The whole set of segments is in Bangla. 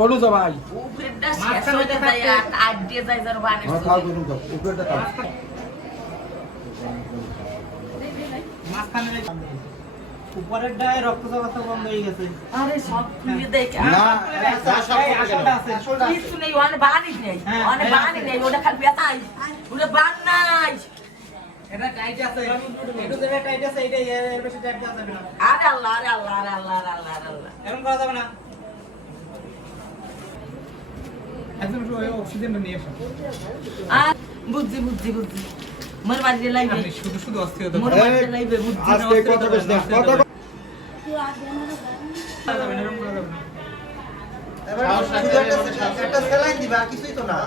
বলু ভাই উপরের ডায় রক্ত চলাচল বন্ধ হয়ে গেছে। আরে সব খুলে দেখ না আসলটা আছে কিছু নেই অনেক বানিস নেই অনেক বানি নেই ওটা খালি বেতাই ওটা বান নাই এটা টাইট আছে একটু যেটা টাইট আছে এইটা এর বেশি টাইট দেওয়া যাবে না। আরে আল্লাহ আরে আল্লাহ আরে আল্লাহ আরে আল্লাহ আরে আল্লাহ এরকম করা যাবে না। একদম অক্সিজেনটা নিয়ে আসো। আর বুঝছি বুঝছি বুঝছি মোর বাড়িতে লাইবে আমি শুধু শুধু অস্থির হতে মোর বাড়িতে লাইবে বুঝছি আজকে কথা বেশ না কথা যাবে না, এরকম করা যাবে না। এবার একটা স্যালাইন দিবা কিছুই তো না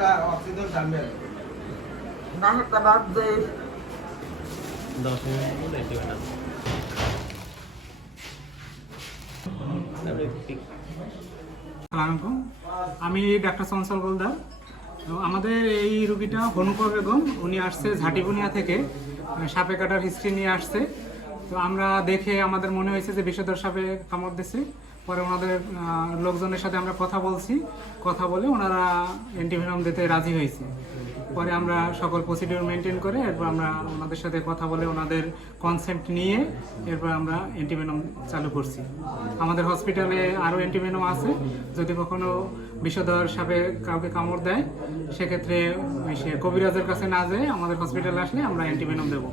দাও অক্সিজেন টানবে না একটা বাদ দে 10 মিনিট বলে দিও না। আসসালামু আলাইকুম, আমি ডাক্তার চঞ্চল গোলদার। তো আমাদের এই রুগীটা হনুপা বেগম, উনি আসছে ঝাটিবুনিয়া থেকে, সাপে কাটার হিস্ট্রি নিয়ে আসছে। তো আমরা দেখে আমাদের মনে হয়েছে যে বিষধর সাপে কামড় দিচ্ছে। পরে ওনাদের লোকজনের সাথে আমরা কথা বলে ওনারা অ্যান্টিভেনম দিতে রাজি হয়েছে। পরে আমরা সকল প্রসিডিউর মেনটেন করে এরপর আমরা ওনাদের সাথে কথা বলে ওনাদের কনসেন্ট নিয়ে এরপর আমরা অ্যান্টিভেনম চালু করছি। আমাদের হসপিটালে আরও অ্যান্টিভেনম আছে, যদি কখনো বিষধর সাপে কাউকে কামড় দেয় সেক্ষেত্রে সে কবিরাজের কাছে না যেয়ে আমাদের হসপিটালে আসলে আমরা অ্যান্টিভেনম দেবো।